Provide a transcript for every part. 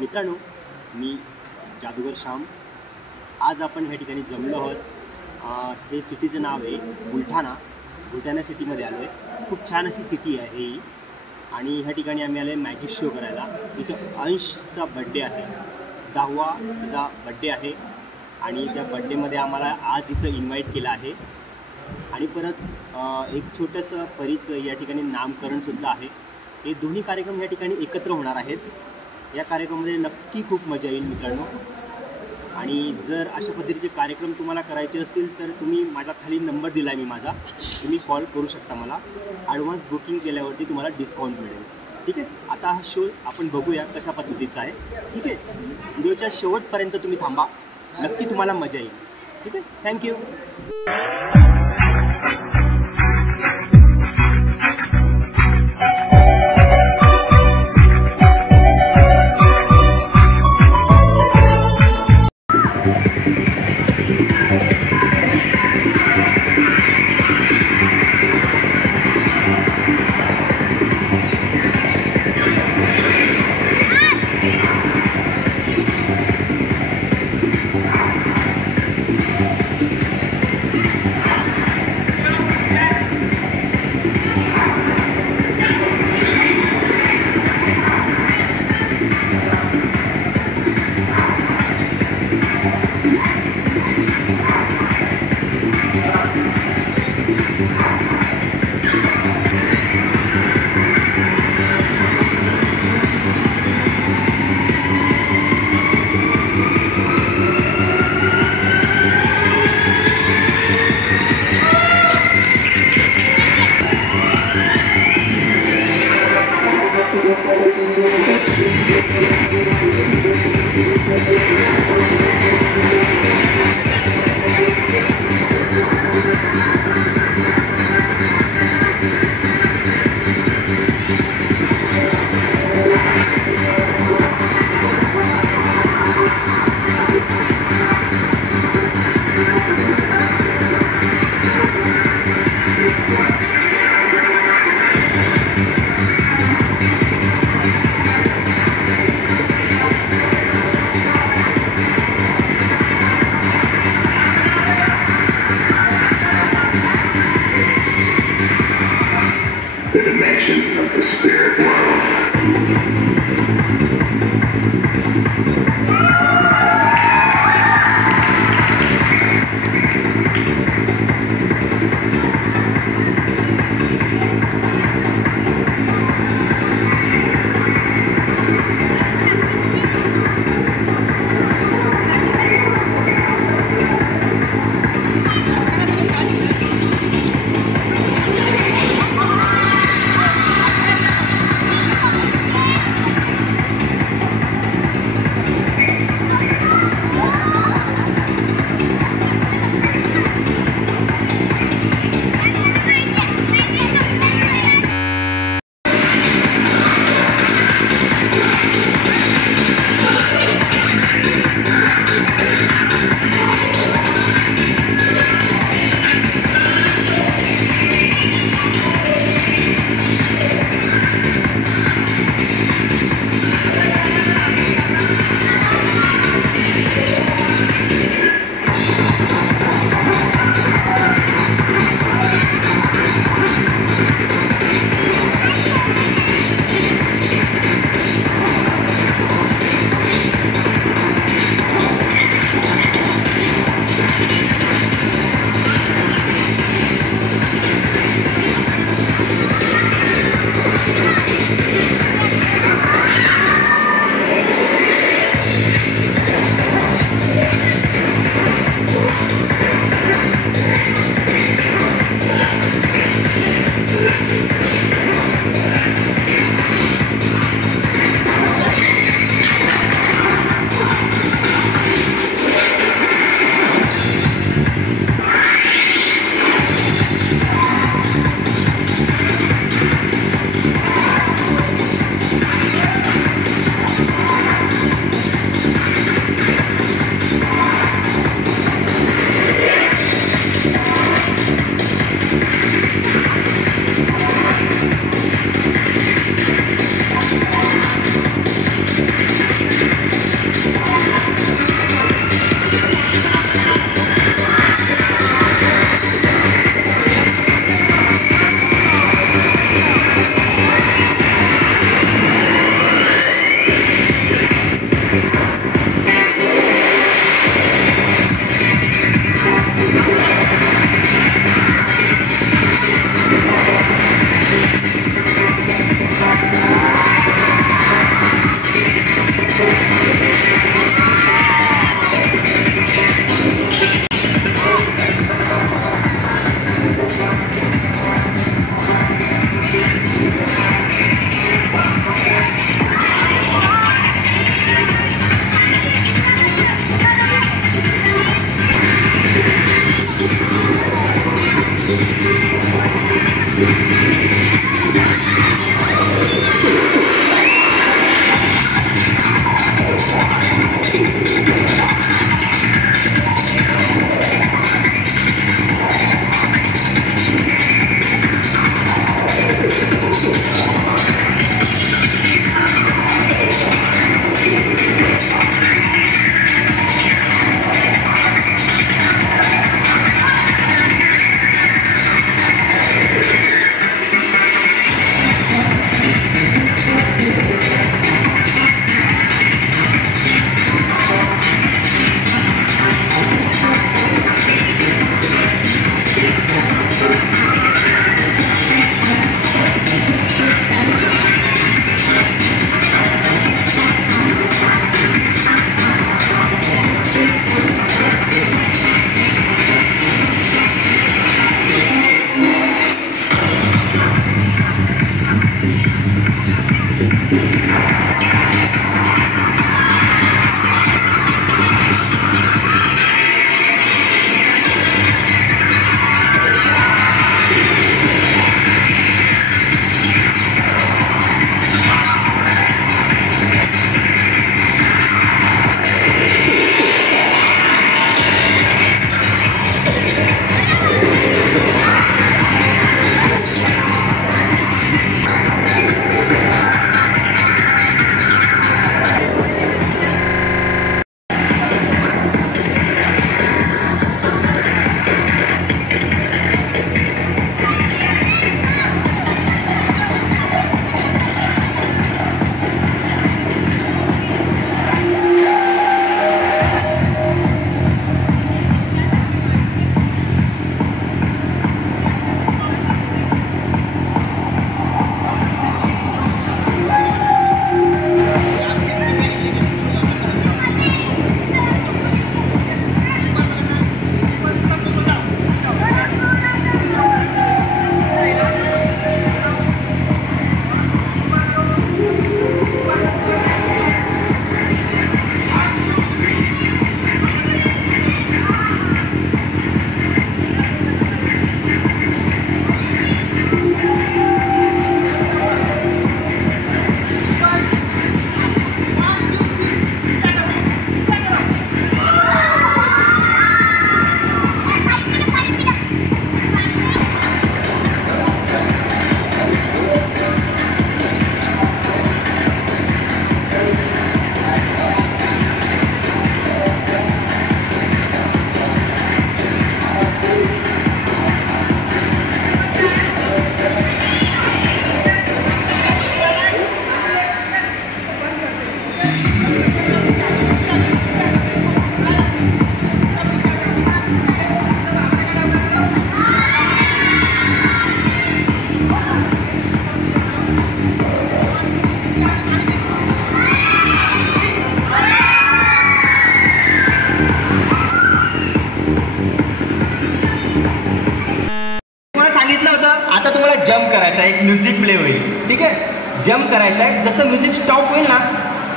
मित्रांनो, मी जादूगर श्याम. आज आपण ह्या ठिकाणी जमलो आहोत. हे सिटीचं नाव आहे बुलढाणा सिटीमध्ये आलो आहे. खूप छान अशी सिटी आहे ही. आणि ह्या ठिकाणी आम्ही आलो आहे मॅजिक शो करायला. इथं अंशचा बड्डे आहे, 10वा त्याचा बड्डे आहे. आणि त्या बड्डेमध्ये आम्हाला आज इथं इन्व्हाइट केलं आहे. आणि परत एक छोटंसं परीचं या ठिकाणी नामकरणसुद्धा आहे. हे दोन्ही कार्यक्रम या ठिकाणी एकत्र होणार आहेत. या कार्यक्रमामध्ये नक्की खूप मजा येईल मित्रांनो. आणि जर अशा पद्धतीचे कार्यक्रम तुम्हाला करायचे असतील तर तुम्ही माझा खाली नंबर दिला आहे मी माझा, तुम्ही कॉल करू शकता मला. ॲडव्हान्स बुकिंग केल्यावरती तुम्हाला डिस्काउंट मिळेल. ठीक आहे. आता हा शो आपण बघूया कशा पद्धतीचा आहे. ठीक आहे. व्हिडिओच्या शेवटपर्यंत तुम्ही थांबा, नक्की तुम्हाला मजा येईल. ठीक आहे. थँक्यू.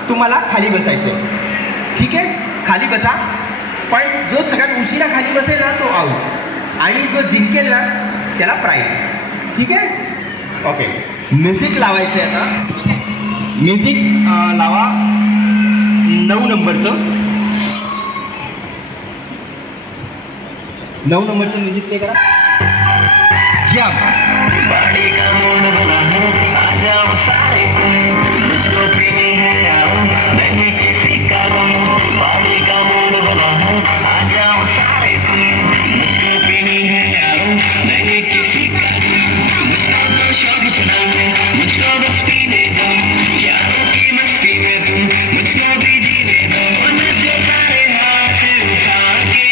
तुम्हाला खाली बसायचं. ठीक आहे, खाली बसा. पण जो सगळ्यात उशिरा खाली बसेल ना तो आउट, आणि जो जिंकेल ना त्याला प्राईज. ठीक आहे, ओके. म्युझिक लावायचं आहे आता. म्युझिक लावा 9 नंबरचं. 9 नंबरचं म्युझिक प्ले करा. जंप. पानी का मूड बना है, आ जाओ सारे तुम, मुझको पीनी है आओ, नहीं किसी का रूम. पानी का मूड बना है, आ जाओ सारे तुम, मुझको पीनी है आओ, नहीं किसी का रूम. मुझको तो शौक चढ़ा है, मुझको बस पीने दो, यारों की मस्ती में तुम मुझको भी जीने दो. नचे सारे हाथ उठा के,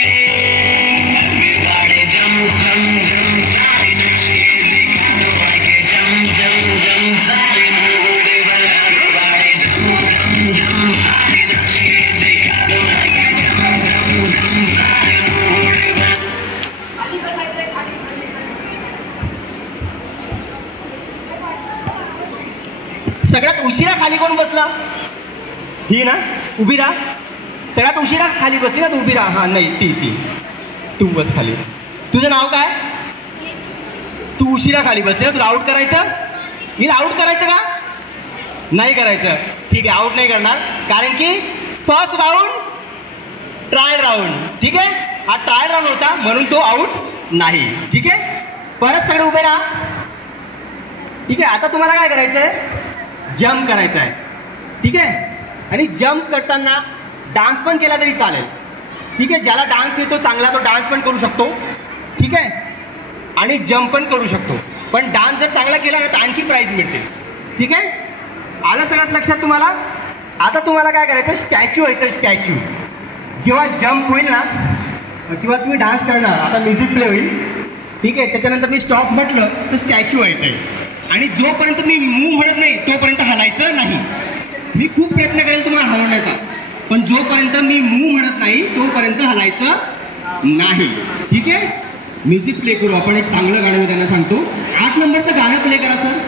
everybody jump jump jump, सारे नचे दिखा दो आके, jump jump jump, सारे मूड बना दो बारे, jump jump jump, सारे नचे दिखा दो आके, jump jump jump, सारे मूड बना. सगळ्यात उशिरा खाली कोण बसला? ही ना, उभी राहा. सगळ्यात उशिरा खाली बसली ना तू, उभी राहा. हां, नाही ती तू बस खाली. तुझं नाव काय? तू उशिरा खाली बसली ना, तुला आउट करायचं. हिला आउट करायचं का? नाही करायचं. ठीक आहे, आउट नाही करणार, कारण की फर्स्ट राऊंड ट्रायल राऊंड. ठीक आहे, हा ट्रायल राऊंड होता म्हणून तो आउट नाही. ठीक आहे, परत सगळे उभे राहा. ठीक आहे, आता तुम्हाला काय करायचं आहे? जंप करायचा आहे. ठीक आहे, आणि जंप करताना डान्स पण केला तरी चालेल. ठीक आहे, ज्याला डान्स येतो चांगला तो डान्स पण करू शकतो. ठीक आहे, आणि जंप पण करू शकतो. पण डान्स जर चांगला केला ना तर आणखी प्राईज मिळते. ठीक आहे, आलं सगळ्यात लक्षात तुम्हाला? आता तुम्हाला काय करायचं? स्टॅच्यू व्हायचं. स्टॅच्यू जेव्हा जंप होईल ना किंवा तुम्ही डान्स करणार, आता म्युझिक प्ले होईल. ठीक आहे, त्याच्यानंतर मी स्टॉप म्हटलं तर स्टॅच्यू व्हायचं आहे. आणि जोपर्यंत मी मूव्ह म्हणत नाही तोपर्यंत हलायचं नाही. मी खूप प्रयत्न करेल तुम्हाला हलवण्याचा, पण जोपर्यंत मी मूव्ह म्हणत नाही तोपर्यंत हलायचं नाही. ठीक आहे, म्युझिक प्ले करू आपण. एक चांगलं गाणं मी त्यांना सांगतो. 8 नंबरचं गाणं प्ले करा सर.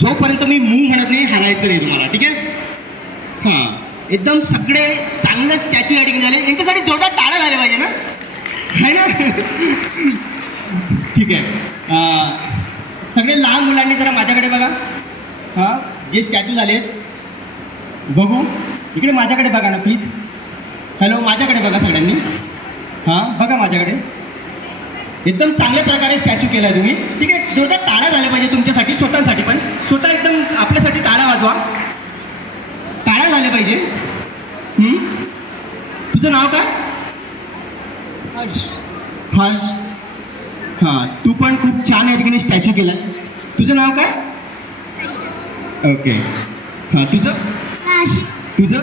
जोपर्यंत मी मूव्ह म्हणत नाही हलायचं नाही तुम्हाला. ठीक आहे, हां, एकदम सगळे चांगलं स्टॅच्यू या ठिकाणी झाले. यांच्यासाठी जोरदार टाळ्या झाल्या पाहिजे ना, आहे ना? ठीक आहे, सगळे लहान मुलांनी जरा माझ्याकडे बघा. हां, जे स्टॅच्यू झाले बघू इकडे, माझ्याकडे बघा ना प्लीज. हॅलो, माझ्याकडे बघा सगळ्यांनी. हां, बघा माझ्याकडे. एकदम चांगल्या प्रकारे स्टॅच्यू केला आहे तुम्ही. ठीक आहे, जोरदार टाळ्या झाल्या पाहिजे तुमच्यासाठी, स्वतःसाठी पण. स्वतः एकदम आपल्यासाठी टाळ्या वाजवा. टाळ्या झाल्या पाहिजे. तुझं नाव काय? हर्ष. हां, तू पण खूप छान या ठिकाणी स्टॅच्यू केला. तुझं नाव काय? ओके. हां, तुझं? तुझं?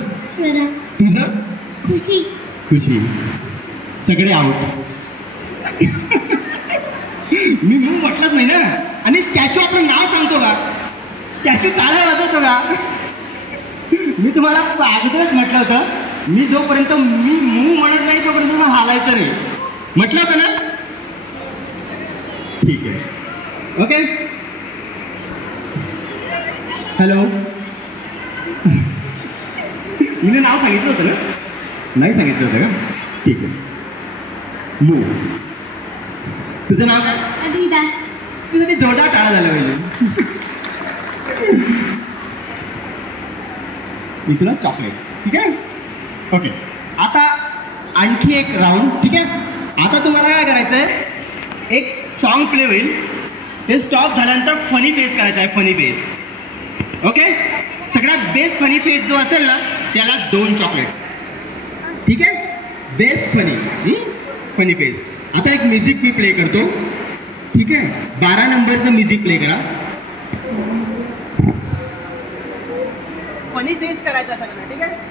तुझं? खुशी. खुशी. सगळे आउट. मी मूव म्हटलंच नाही ना. आणि स्टॅच्यू आपण नाव सांगतो का? स्टॅच्यू टाळ्या वाजवतो का? मी तुम्हाला अगोदरच म्हटलं होतं मी जोपर्यंत मी मूव म्हणत नाही तोपर्यंत मग हालायचं नाही. म्हटलं होतं ना? ठीक आहे. ओके. हॅलो. मी नाव सांगितलं होतं ना? नाही सांगितलं होतं का? ठीक आहे. मूव. तुझं नाव काय? अदिता. तुझं ते जोरदार टाळा झालं पाहिजे. मी तुला चॉकलेट. ठीक आहे. ओके. आता आणखी एक राऊंड. ठीक आहे. आता तुम्हाला काय करायचं आहे, एक सॉन्ग प्ले होईल, ते स्टॉप झाल्यानंतर फनी फेस करायचा आहे. Funny face. ओके. सगळ्यात बेस्ट फनी फेस जो असेल ना त्याला 2 चॉकलेट. ठीक आहे. Best funny face. आता एक म्युझिक मी प्ले करतो. ठीक आहे. 12 नंबरचं म्युझिक प्ले करा. फनी फेस करायचा सगळं. ठीक आहे.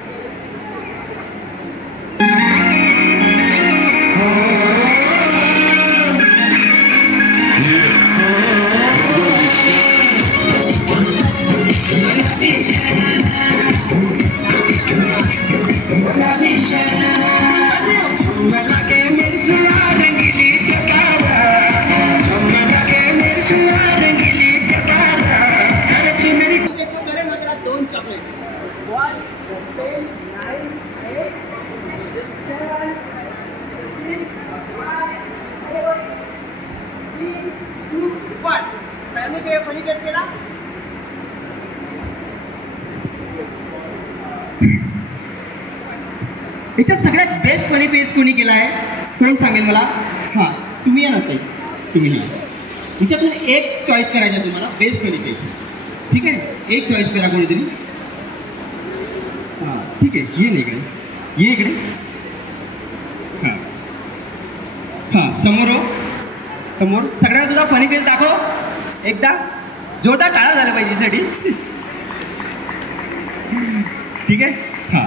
याच्यात सगळ्यात बेस्ट फनी फेस कोणी केला आहे कोण सांगेल मला? हां, तुम्ही या ना ताई, तुम्ही या. याच्यातून एक चॉईस करायचा तुम्हाला बेस्ट फनी फेस. ठीक आहे. एक चॉईस करा कोणीतरी. हां ठीक आहे. ये ना इकडे, ये इकडे. हां हां समोर हो, समोर. सगळ्यांना तुझा फनी फेस दाखव एकदा. जोरदार टाळा झाला पाहिजे साठी. ठीक आहे. हां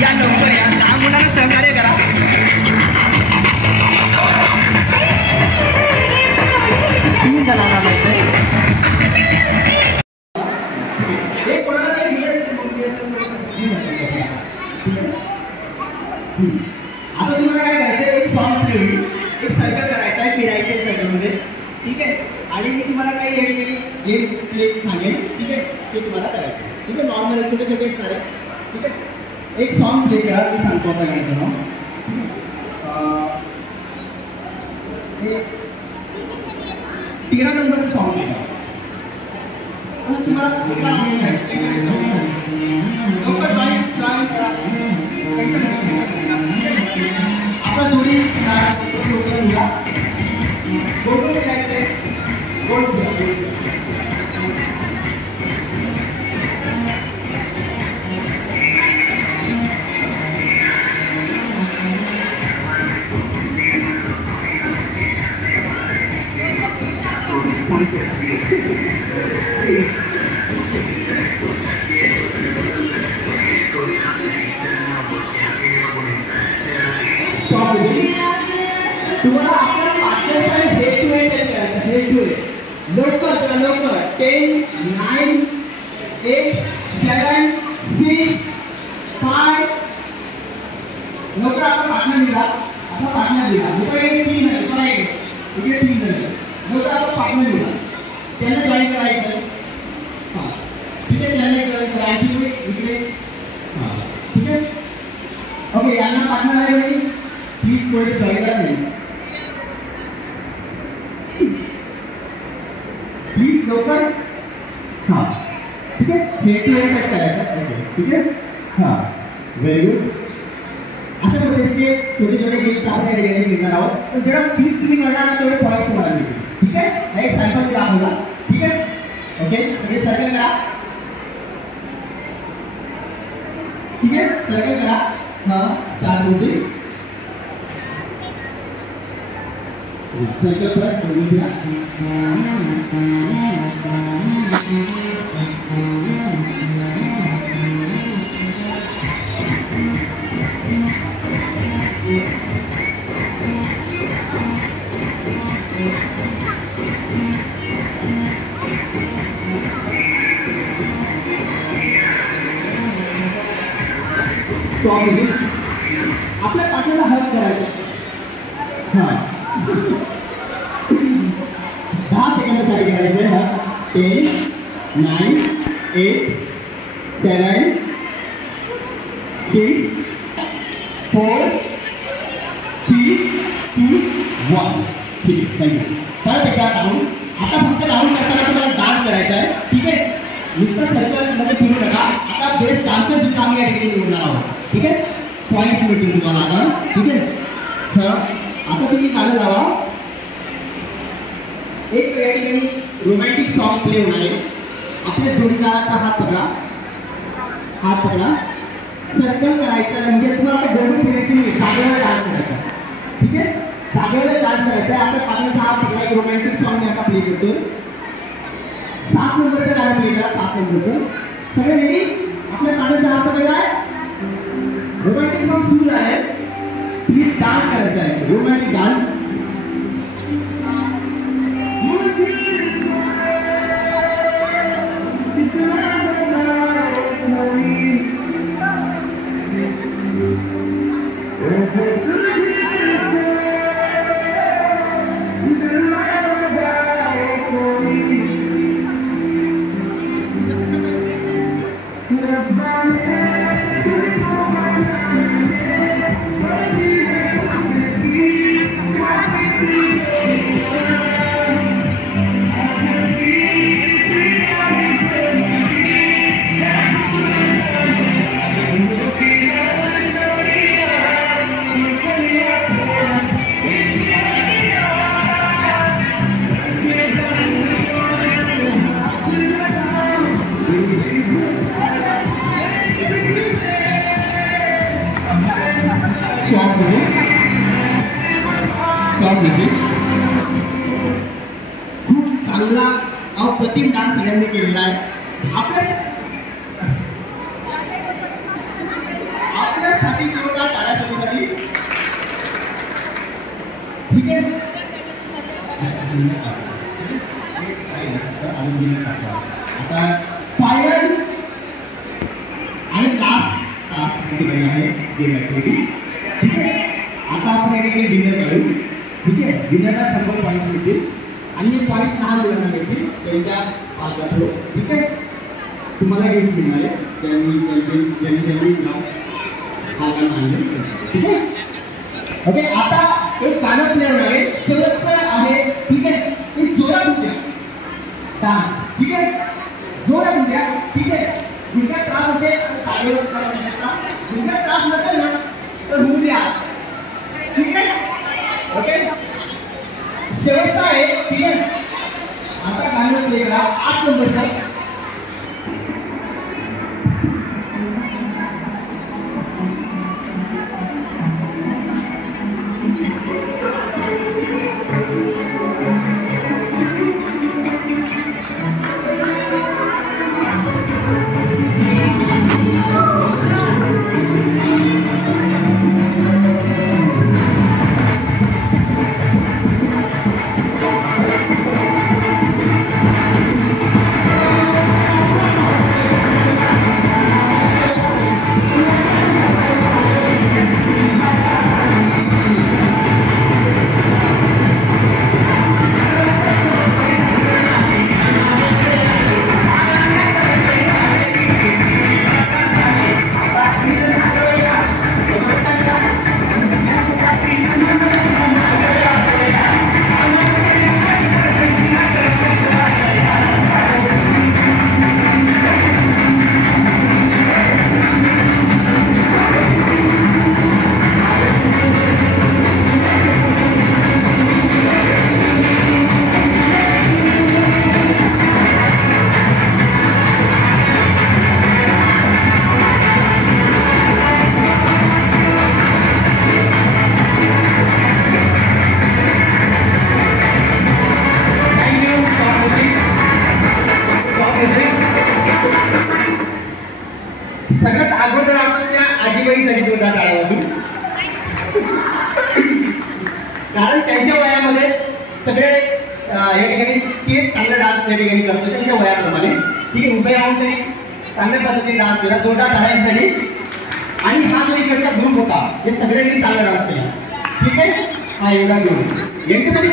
या लवकर या. लहान मुलांना सहकार्य करा. आता तुम्हाला काय करायचं, एक सॉन्ग ठेवून एक सर्कल करायचं आहे, फिरायचं सर्कलमध्ये. ठीक आहे. आणि मी तुम्हाला काही गेम प्ले सांगेन. ठीक आहे. ते तुम्हाला करायचं. ठीक आहे. नॉर्मल छोटे छोटे असणार आहे. ठीक आहे. एक सॉन्ग प्ले करा. मी सांगतो आता गाण्याचं नाव. 13 नंबरचं सॉन्ग प्ले करा. आणि तुम्हाला लवकर जॉईन करा. आता थोडी तुम्हाला आपल्या पाठवता हेड टू हेड करायचं. Head to head. लवकर करा लवकर. 10, 9, 8, 7, 6, 5. लवकर आपला पार्टनर निघा. आपला पार्टनर निघा. लवकर एक 3 झाले. मला इकडे 3 झाले. लवकर आपला पार्टनर निघा. त्यांना जॉईन करायचं. हां ठीक आहे. त्यांना जॉईन करायचं इकडे. हां ठीक आहे. ओके. यांना पार्टनर आहे वेळी प्लीज कोणी जॉईन करा नाही. प्लीज लवकर. हां ठीक आहे. हेड टू हेड कट करायचं. ओके ठीक आहे. हां व्हेरी गुड. अशा पद्धतीचे छोटे छोटे गेम्स आपण या ठिकाणी खेळणार आहोत. तर जेव्हा क्लिक तुम्ही करणार तेवढे पॉईंट तुम्हाला मिळतील. ठीक आहे. हा एक सायकल दाखवला. ठीक आहे. ओके. सगळे सर्कल करा. ठीक आहे. सर्कल करा. हां स्टार्ट होते. सर्कल परत बोलून द्या. आपल्या पाठीला हक करायचं. हां 10 सेकंदासाठी करायचं आहे. 10 9 8 7 6 4 3 2 1. ठीक आहे, थँक्यू. परत एकदा राऊंड. आता फक्त राऊंड करताना तुम्हाला डान्स करायचा आहे. ठीक आहे, नुसतं सर्कलमध्ये फिरू नका. आता बेस्ट डान्सर सुद्धा आम्ही या ठिकाणी निवडणार आहोत. ठीक आहे, पॉईंट मिळतील तुम्हाला आता. ठीक आहे, तर आता तुम्ही गाणं लावा. एक या ठिकाणी रोमॅन्टिक सॉन्ग प्ले होणार आहे. आपल्या जोडीदाराचा हात पकडा, हात पकडा, सर्कल करायचं. म्हणजे तुम्हाला गोल फिरायची, जागेवर डान्स करायचा. ठीक आहे, जागेवर डान्स करायचा आहे. आपल्या पाठीचा हात पकडा. एक रोमॅन्टिक सॉन्ग मी आता प्ले करतो. 7 नंबरचं गाणं प्ले करा. 7 नंबरचं. सगळे रेडी? आपल्या पाठीचा हात पकडला आहे. रोमॅन्टिक सॉन्ग सुरू आहे. प्लीज डान्स करायचा आहे. Romantic dance. खूप चांगला अप्रतिम डान्स सगळ्यांनी केलेला आहे. आपल्यासाठी जोरदार टाळ्या सगळ्यांसाठी. ठीक आहे, आता फायनल आणि लास्ट टास्क आहे गेम ऍक्टिव्हिटी. ठीक आहे, आता आपण या ठिकाणी डिनर करू. ठीक आहे, डिनरला 100 पॉईंट मिळतील आणि हे पॉईंट 6 मुलांना मिळतील त्यांच्या 5 वाटो. ठीक आहे, तुम्हाला गिफ्ट मिळणार आहे ज्यांनी भागाला आणले. ठीक आहे, ओके. आता एक गाणं प्ले होणार आहे. शेवटचं आहे. ठीक आहे, एक जोरात उद्या डान्स. ठीक आहे, जोरात उद्या. ठीक आहे, गुडघ्यात त्रास असेल तर ताळीवर करू शकता. गुडघ्यात त्रास नसेल ना तर होऊ द्या. ठीक आहे, ओके. शेवटचा आहे. ठीक आहे, आता गाणं प्ले करा. 8 नंबरचा. सगळ्यात अगोदर आपण त्या आजीबाईसाठी जोरदार टाळ्या वाजवू. कारण त्यांच्या वयामध्ये सगळे या ठिकाणी ते चांगला डान्स या ठिकाणी करतो त्यांच्या वयाप्रमाणे. ठीक आहे, उभे राहून तरी चांगल्या पद्धतीने डान्स केला. जोरदार टाळ्यांसाठी. आणि हा जो इकडचा ग्रुप होता हे सगळ्यांनी चालला डान्स केला. ठीक आहे, हा एवढा ग्रुप यांच्यासाठी